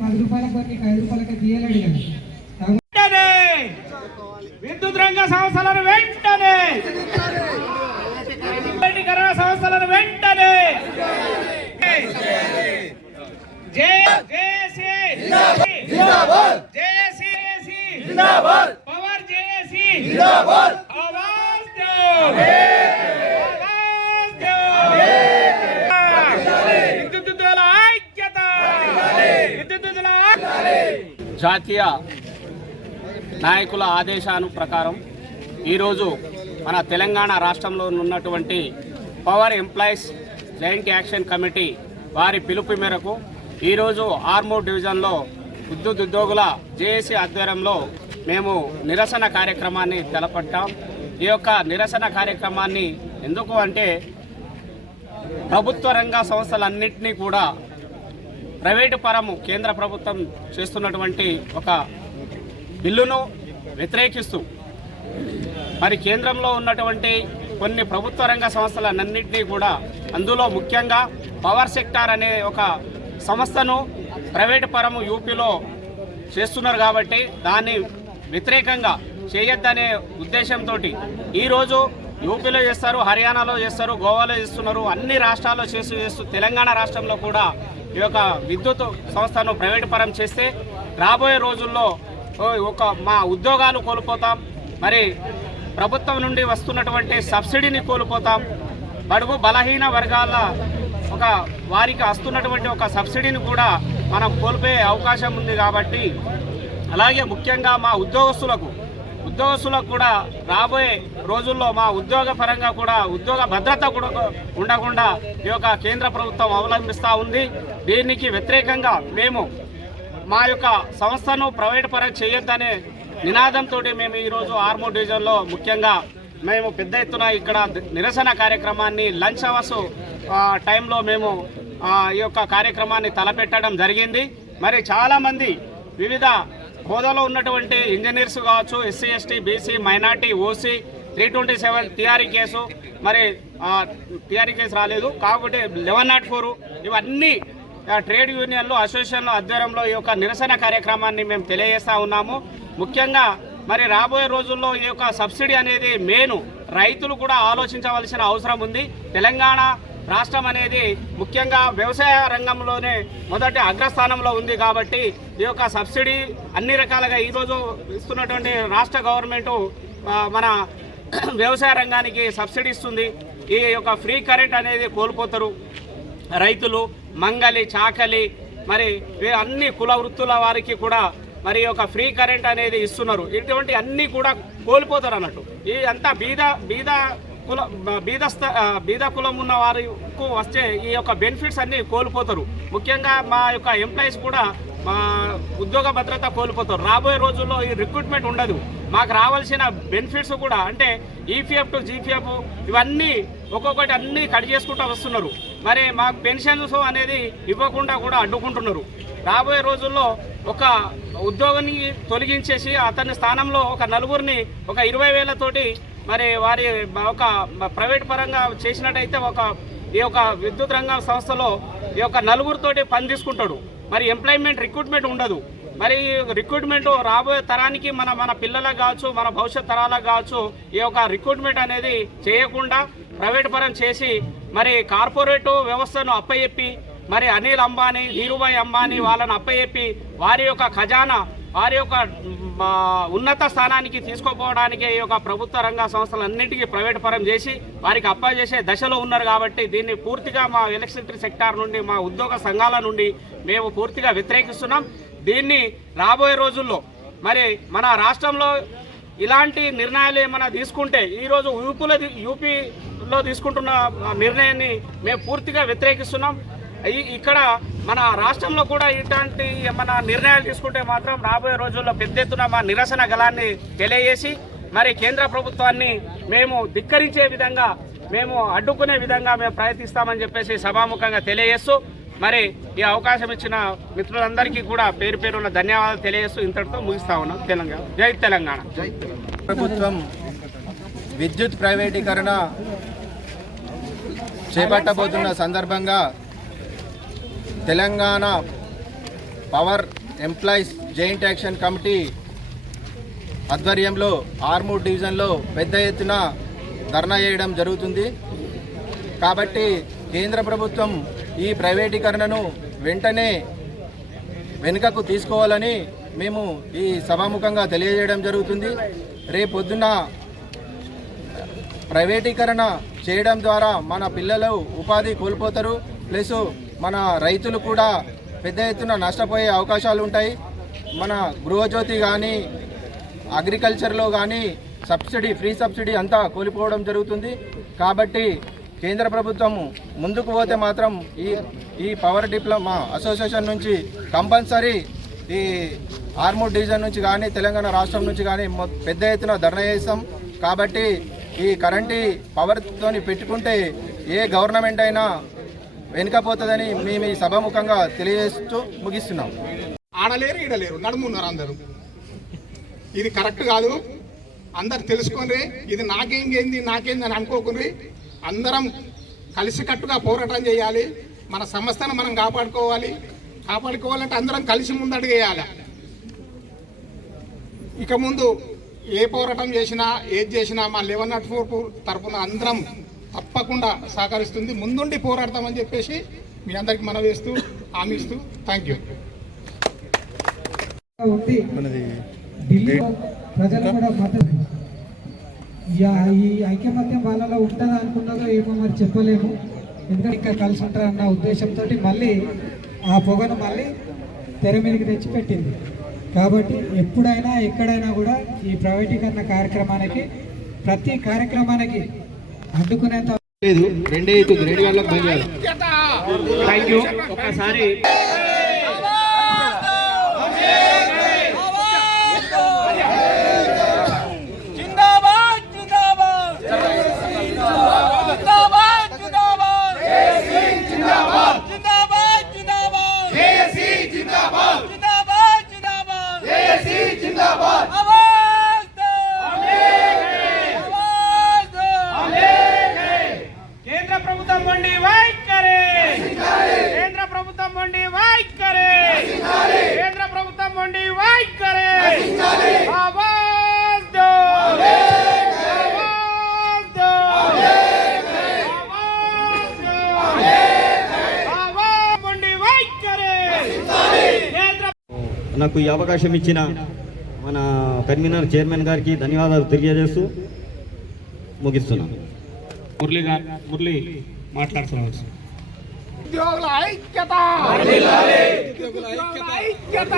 పది రూపాయలకు కొన్ని ఐదు రూపాయలకి తీయలేడు. కదా విద్యుత్ రంగ సంస్థలను వెంటనే! ప్రైవేటీకరణ సంస్థలను వెంటనే! పవర్ జేఏసీ జాతీయ నాయకుల ఆదేశాను ప్రకారం ఈరోజు మన తెలంగాణ రాష్ట్రంలో ఉన్నటువంటి power employees joint action committee వారి పిలుపు మేరకు ఈరోజు ఆర్మూర్ డివిజన్లో విద్యుత్ ఉద్యోగుల జేఏసీ ఆధ్వర్యంలో మేము నిరసన కార్యక్రమాన్ని తెలపట్టాం. ఈ యొక్క నిరసన కార్యక్రమాన్ని ఎందుకు అంటే ప్రభుత్వ రంగ సంస్థలన్నింటినీ కూడా ప్రైవేటు పరము కేంద్ర ప్రభుత్వం చేస్తున్నటువంటి ఒక బిల్లును వ్యతిరేకిస్తూ మరి కేంద్రంలో ఉన్నటువంటి కొన్ని ప్రభుత్వ రంగ సంస్థలన్నింటినీ కూడా అందులో ముఖ్యంగా పవర్ సెక్టార్ అనే ఒక సంస్థను ప్రైవేటు పరము యూపీలో చేస్తున్నారు కాబట్టి దాన్ని వ్యతిరేకంగా చేయొద్దనే ఉద్దేశంతో ఈరోజు యూపీలో చేస్తారు హర్యానాలో చేస్తారు గోవాలో చేస్తున్నారు అన్ని రాష్ట్రాల్లో చేస్తూ చేస్తూ తెలంగాణ రాష్ట్రంలో కూడా ఈ యొక్క విద్యుత్ సంస్థను ప్రైవేట్ పరం చేస్తే రాబోయే రోజుల్లో ఓ, ఒక మా ఉద్యోగాలు కోల్పోతాం. మరి ప్రభుత్వం నుండి వస్తున్నటువంటి సబ్సిడీని కోల్పోతాం. బడుగు బలహీన వర్గాల ఒక వారికి వస్తున్నటువంటి ఒక సబ్సిడీని కూడా మనం కోల్పోయే అవకాశం ఉంది కాబట్టి అలాగే ముఖ్యంగా మా ఉద్యోగస్తులకు ఉద్యోగస్తులకు కూడా రాబోయే రోజుల్లో మా ఉద్యోగ పరంగా కూడా ఉద్యోగ భద్రత కూడా ఉండకుండా ఈ యొక్క కేంద్ర ప్రభుత్వం అవలంబిస్తూ ఉంది. దీనికి వ్యతిరేకంగా మేము మా యొక్క సంస్థను ప్రైవేట్ పరం చేయొద్దనే నినాదంతో మేము ఈరోజు ఆర్మూర్ డివిజన్లో ముఖ్యంగా మేము పెద్ద ఎత్తున ఇక్కడ నిరసన కార్యక్రమాన్ని లంచ్ అవర్స్ టైంలో మేము ఈ యొక్క కార్యక్రమాన్ని తలపెట్టడం జరిగింది. మరి చాలామంది వివిధ హోదాలో ఉన్నటువంటి ఇంజనీర్స్ కావచ్చు SC ST BC minority OC three twenty seven TRE case. మరి టీఆర్ఈ కేసు రాలేదు. కాబట్టి లెవెన్ నాట్ ఫోర్ ఇవన్నీ ట్రేడ్ యూనియన్లు అసోసియేషన్ల ఆధ్వర్యంలో ఈ యొక్క నిరసన కార్యక్రమాన్ని మేము తెలియజేస్తా ఉన్నాము. ముఖ్యంగా మరి రాబోయే రోజుల్లో ఈ యొక్క సబ్సిడీ అనేది మెయిన్. రైతులు కూడా ఆలోచించవలసిన అవసరం ఉంది. తెలంగాణ రాష్ట్రం అనేది ముఖ్యంగా వ్యవసాయ రంగంలోనే మొదటి అగ్రస్థానంలో ఉంది కాబట్టి ఈ యొక్క సబ్సిడీ అన్ని రకాలుగా ఈరోజు ఇస్తున్నటువంటి రాష్ట్ర గవర్నమెంటు మన వ్యవసాయ రంగానికి సబ్సిడీ ఇస్తుంది. ఈ యొక్క ఫ్రీ కరెంట్ అనేది కోల్పోతారు. రైతులు మంగలి చాకలి మరి అన్ని కుల వృత్తుల వారికి కూడా మరి ఒక యొక్క ఫ్రీ కరెంట్ అనేది ఇస్తున్నారు. ఇటువంటి అన్నీ కూడా కోల్పోతారు అన్నట్టు. ఈ అంతా బీద బీద కుల బీద స్థ- బీద కులం ఉన్న వారికి వచ్చే ఈ యొక్క బెనిఫిట్స్ అన్నీ కోల్పోతారు. ముఖ్యంగా మా యొక్క ఎంప్లాయీస్ కూడా మా ఉద్యోగ భద్రత కోల్పోతారు. రాబోయే రోజుల్లో ఈ రిక్రూట్మెంట్ ఉండదు. మాకు రావాల్సిన బెనిఫిట్స్ కూడా అంటే ఈపీఎఫ్ టు జీపీఎఫ్ ఇవన్నీ ఒక్కొక్కటి అన్నీ కట్ చేసుకుంటూ వస్తున్నారు. మరి మాకు పెన్షన్స్ అనేది ఇవ్వకుండా కూడా అడ్డుకుంటున్నారు. రాబోయే రోజుల్లో ఒక ఉద్యోగిని తొలగించేసి అతని స్థానంలో ఒక నలుగురిని ఒక ఇరవై వేలతోటి మరి వారి ఒక ప్రైవేట్ పరంగా చేసినట్టయితే ఒక ఈ యొక్క విద్యుత్ రంగ సంస్థలో ఈ యొక్క నలుగురితోటి పని తీసుకుంటాడు. మరి ఎంప్లాయ్మెంట్ రిక్రూట్మెంట్ ఉండదు. మరి రిక్రూట్మెంట్ రాబోయే తరానికి మన మన పిల్లలకు కావచ్చు మన భవిష్యత్ తరాలకు కావచ్చు ఈ యొక్క రిక్రూట్మెంట్ అనేది చేయకుండా ప్రైవేట్ పరం చేసి మరి కార్పొరేట్ వ్యవస్థను అప్పయెప్పి మరి అనిల్ అంబానీ ధీరుభాయ్ అంబానీ వాళ్ళని అప్పయెప్పి వారి యొక్క ఖజానా వారి యొక్క మా ఉన్నత స్థానానికి తీసుకోపోవడానికి ఈ యొక్క ప్రభుత్వ రంగ సంస్థలన్నింటికీ ప్రైవేట్ పరం చేసి వారికి అప్పచేసే దశలో ఉన్నారు కాబట్టి దీన్ని పూర్తిగా మా ఎలక్ట్రిసిటీ సెక్టార్ నుండి మా ఉద్యోగ సంఘాల నుండి మేము పూర్తిగా వ్యతిరేకిస్తున్నాం. దీన్ని రాబోయే రోజుల్లో మరి మన రాష్ట్రంలో ఇలాంటి నిర్ణయాలు ఏమైనా తీసుకుంటే ఈరోజు యూపీలో యూపీలో తీసుకుంటున్న నిర్ణయాన్ని మేము పూర్తిగా వ్యతిరేకిస్తున్నాం. ఇక్కడ మన రాష్ట్రంలో కూడా ఇట్లాంటి ఏమైనా నిర్ణయాలు తీసుకుంటే మాత్రం రాబోయే రోజుల్లో పెద్ద ఎత్తున మా నిరసన గలాన్ని తెలియజేసి మరి కేంద్ర ప్రభుత్వాన్ని మేము ధిక్కరించే విధంగా మేము అడ్డుకునే విధంగా మేము ప్రయత్నిస్తామని చెప్పేసి సభాముఖంగా తెలియజేస్తూ మరి ఈ అవకాశం ఇచ్చిన మిత్రులందరికీ కూడా పేరు పేరున్న ధన్యవాదాలు తెలియజేస్తూ ఇంతటితో ముగిస్తా ఉన్నాం. తెలంగాణ. జై తెలంగాణ. ప్రభుత్వం విద్యుత్ ప్రైవేటీకరణ చేపట్టబోతున్న సందర్భంగా Telangana power employees joint action committee ఆధ్వర్యంలో ఆర్మూర్ డివిజన్లో పెద్ద ఎత్తున ధర్నా చేయడం జరుగుతుంది. కాబట్టి కేంద్ర ప్రభుత్వం ఈ ప్రైవేటీకరణను వెంటనే వెనుకకు తీసుకోవాలని మేము ఈ సభాముఖంగా తెలియజేయడం జరుగుతుంది. రేపొద్దున ప్రైవేటీకరణ చేయడం ద్వారా మన పిల్లలు ఉపాధి కోల్పోతారు. ప్లస్ మన రైతులు కూడా పెద్ద ఎత్తున నష్టపోయే అవకాశాలు ఉంటాయి. మన గృహజ్యోతి కానీ అగ్రికల్చర్లో కానీ సబ్సిడీ ఫ్రీ సబ్సిడీ అంతా కోల్పోవడం జరుగుతుంది. కాబట్టి కేంద్ర ప్రభుత్వం ముందుకు పోతే మాత్రం ఈ ఈ పవర్ డిప్లొమా అసోసియేషన్ నుంచి కంపల్సరీ ఈ ఆర్మూర్ డివిజన్ నుంచి కానీ తెలంగాణ రాష్ట్రం నుంచి కానీ పెద్ద ఎత్తున ధర్నా చేస్తాం. కాబట్టి ఈ కరెంటు పవర్తోని పెట్టుకుంటే ఏ గవర్నమెంట్ అయినా వెనుకపోతుందని మేము ఈ సభాముఖంగా తెలియజేస్తూ ముగిస్తున్నాం. ఆడలేరు ఈడలేరు నడుమున్నారు అందరూ. ఇది కరెక్ట్ కాదు. అందరు తెలుసుకొని ఇది నాకేం ఏంది నాకేంది అని అనుకోకుండా అందరం కలిసికట్టుగా పోరాటం చేయాలి. మన సంస్థను మనం కాపాడుకోవాలి. కాపాడుకోవాలంటే అందరం కలిసి ముందడుగు వేయాలి ఇక ముందు ఏ పోరాటం చేసినా ఏది చేసినా మా లెవెన్ నాట్ ఫోర్ తరఫున అందరం తప్పకుండా సహకరిస్తుంది. ముందుండి పోరాడతామని చెప్పేసి మీ అందరికి మనవి వేస్తూ హామీ ఇస్తూ థ్యాంక్ యూ. ఉంది ఢిల్లీలో ప్రజలు కూడా మద్దతు ఈ ఐక్యమత్యం వాళ్ళలో ఉంటుందా అనుకున్నదో ఏమో మరి చెప్పలేము. ఎందుకంటే ఇంకా కలిసి ఉంటారన్న ఉద్దేశంతో మళ్ళీ ఆ పొగను మళ్ళీ తెర మీదకి తెచ్చి పెట్టింది కాబట్టి ఎప్పుడైనా ఎక్కడైనా కూడా ఈ ప్రైవేటీకరణ కార్యక్రమానికి ప్రతి కార్యక్రమానికి అడ్డుకునేంత లేదు. రెండే అవుతుంది. రెండు గంటలకు బయలుదేరాలి థ్యాంక్ యూ ఒక్కసారి నాకు ఈ అవకాశం ఇచ్చిన మన కన్వీనర్ చైర్మన్ గారికి ధన్యవాదాలు తెలియజేస్తూ ముగిస్తున్నాను మురళి గారు మురళి మాట్లాడుతున్నాడు ఉద్యోగుల ఐక్యత! ఉద్యోగుల ఐక్యత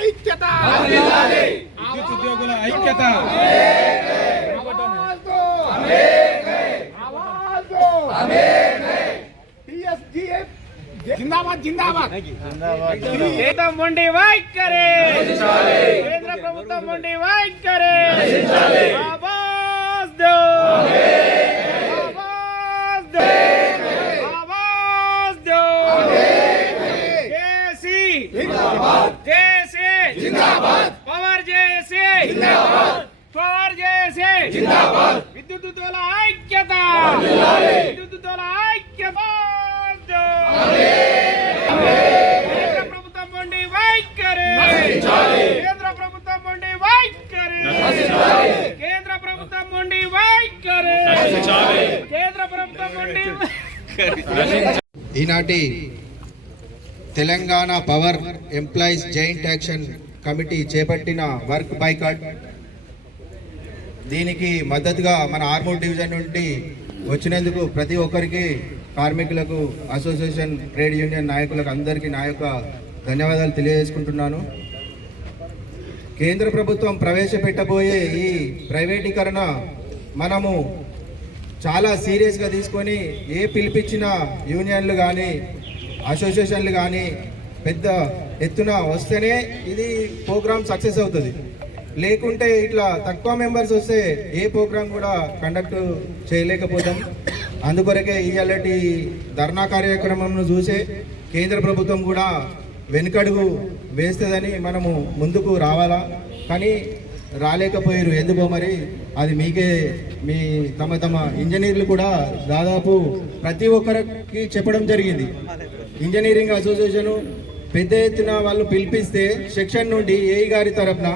ఐక్యత ఉద్యోగుల ఐక్యత ఆవాజు ఆవాజు టిఎస్జిఎఫ్ జిందాబాద్ జిందాబాద్ కేంద్రం వండి వైఖరి కేంద్ర ప్రభుత్వం వండి వైఖరి ఆవాజ్ దో ఆవాజ్ దో ఆవాజ్ దో JC JC power JC power JC విద్యుత్ ఐక్యత విద్యుత్ ఐక్యత కేంద్ర ప్రభుత్వం నుండి వైఖరి కేంద్ర ప్రభుత్వం నుండి వైఖరి. కేంద్ర ప్రభుత్వం నుండి వైఖరి. కేంద్ర ప్రభుత్వం నుండి ఈనాటి Telangana power employees joint action committee చేపట్టిన వర్క్ బైకాట్. దీనికి మద్దతుగా మన ఆర్మూర్ డివిజన్ నుండి వచ్చినందుకు ప్రతి ఒక్కరికి కార్మికులకు అసోసియేషన్ ట్రేడ్ యూనియన్ నాయకులకు అందరికీ నా యొక్క ధన్యవాదాలు తెలియజేసుకుంటున్నాను. కేంద్ర ప్రభుత్వం ప్రవేశపెట్టబోయే ఈ ప్రైవేటీకరణ మనము చాలా సీరియస్గా తీసుకొని ఏ పిలిపించిన యూనియన్లు కానీ అసోసియేషన్లు కానీ పెద్ద ఎత్తున వస్తేనే ఇది ప్రోగ్రామ్ సక్సెస్ అవుతుంది. లేకుంటే ఇట్లా తక్కువ మెంబర్స్ వస్తే ఏ ప్రోగ్రామ్ కూడా కండక్ట్ చేయలేకపోతాం. అందుకొరకే ఇవాళటి ధర్నా కార్యక్రమంను చూసే కేంద్ర ప్రభుత్వం కూడా వెనుకడుగు వేస్తుందని మనము ముందుకు రావాలా? కానీ రాలేకపోయారు ఎందుకో మరి అది మీకే మీ తమ తమ ఇంజనీర్లు కూడా దాదాపు ప్రతి ఒక్కరికి చెప్పడం జరిగింది. ఇంజనీరింగ్ అసోసియేషను పెద్ద ఎత్తున వాళ్ళు పిలిపిస్తే సెక్షన్ నుండి ఏఈ గారి తరపున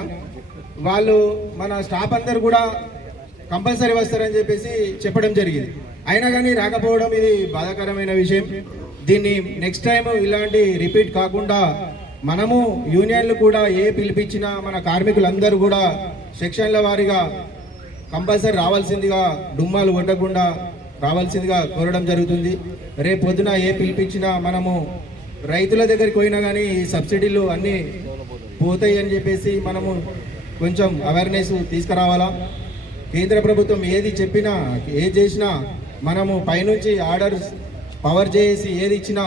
వాళ్ళు మన స్టాఫ్ అందరు కూడా కంపల్సరీ వస్తారని చెప్పేసి చెప్పడం జరిగింది. అయినా కానీ రాకపోవడం ఇది బాధాకరమైన విషయం. దీన్ని నెక్స్ట్ టైం ఇలాంటి రిపీట్ కాకుండా మనము యూనియన్లు కూడా ఏ పిలిపించినా మన కార్మికులందరూ కూడా సెక్షన్ల వారీగా కంపల్సరీ రావాల్సిందిగా డుమ్మాలు కొట్టకుండా రావాల్సిందిగా కోరడం జరుగుతుంది. రేపు పొద్దున ఏ పిలిపించినా మనము రైతుల దగ్గరికి పోయినా కానీ ఈ సబ్సిడీలు అన్నీ పోతాయి అని చెప్పేసి మనము కొంచెం అవేర్నెస్ తీసుకురావాలా? కేంద్ర ప్రభుత్వం ఏది చెప్పినా ఏది చేసినా మనము పైనుంచి ఆర్డర్స్ పవర్ చేసి ఏది ఇచ్చినా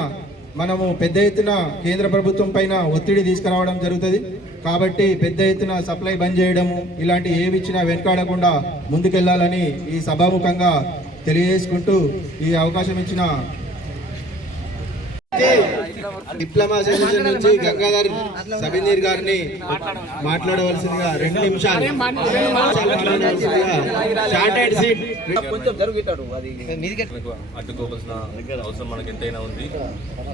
మనము పెద్ద ఎత్తున కేంద్ర ప్రభుత్వం పైన ఒత్తిడి తీసుకురావడం జరుగుతుంది. కాబట్టి పెద్ద ఎత్తున సప్లై బంద్ చేయడము ఇలాంటి ఏవి ఇచ్చినా వెనకాడకుండా ముందుకెళ్ళాలని ఈ సభాముఖంగా తెలియజేసుకుంటూ ఈ అవకాశం ఇచ్చిన డిప్లొమా అసోసియేషన్ నుంచి గంగాధర్ సబీనీర్ గారిని మాట్లాడవలసిందిగా రెండు నిమిషాలు. మాట్లాడవలసిందిగా షార్ట్ అండ్ సీట్ అడ్డుకోవాల్సిన అవసరం మనకి ఎంతైనా ఉంది.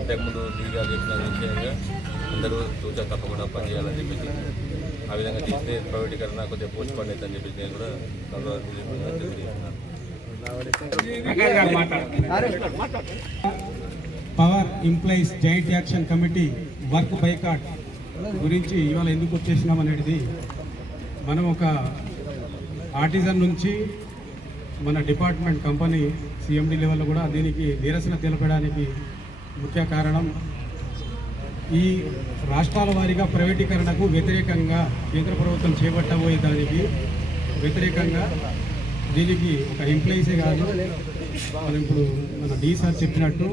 ఇంతకుముందు లీగా చెప్పిన విషయంగా అందరూ చూసా తప్పకుండా పనిచేయాలని చెప్పేసి ఆ విధంగా తీస్తే ప్రైవేటీకరణ కొంచెం పోస్ట్ పండ్ అని చెప్పేసి నేను కూడా గౌరవ బీజేపీ తెలియజేస్తున్నాను. Power employees joint action committee work boycott గురించి ఇవాళ ఎందుకు వచ్చేసినాం అనేది మనం ఒక ఆర్టిజన్ నుంచి మన డిపార్ట్మెంట్ కంపెనీ సిఎండి లెవెల్లో కూడా దీనికి నిరసన తెలపడానికి ముఖ్య కారణం ఈ రాష్ట్రాల వారీగా ప్రైవేటీకరణకు వ్యతిరేకంగా కేంద్ర ప్రభుత్వం చేపట్టబోయే దానికి వ్యతిరేకంగా దీనికి ఒక ఎంప్లాయీసే కాదు. మనం ఇప్పుడు మన డీసార్ చెప్పినట్టు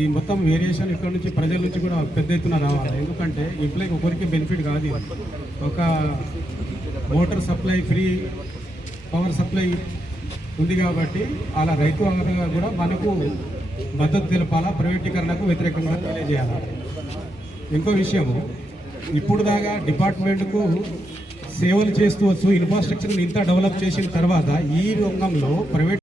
ఈ మొత్తం వేరియేషన్ ఇక్కడ నుంచి ప్రజల నుంచి కూడా పెద్ద ఎత్తున రావాలి. ఎందుకంటే ఎంప్లాయ్కి ఒకరికి బెనిఫిట్ కాదు ఒక water supply free power supply ఉంది కాబట్టి అలా రైతు అంగంగా కూడా మనకు మద్దతు తెలపాలా ప్రైవేటీకరణకు వ్యతిరేకంగా తెలియజేయాలి. ఇంకో విషయము ఇప్పుడు దాకా డిపార్ట్మెంట్కు సేవలు చేస్తూ వచ్చు ఇన్ఫ్రాస్ట్రక్చర్ని ఇంత డెవలప్ చేసిన తర్వాత ఈ రంగంలో ప్రైవేట్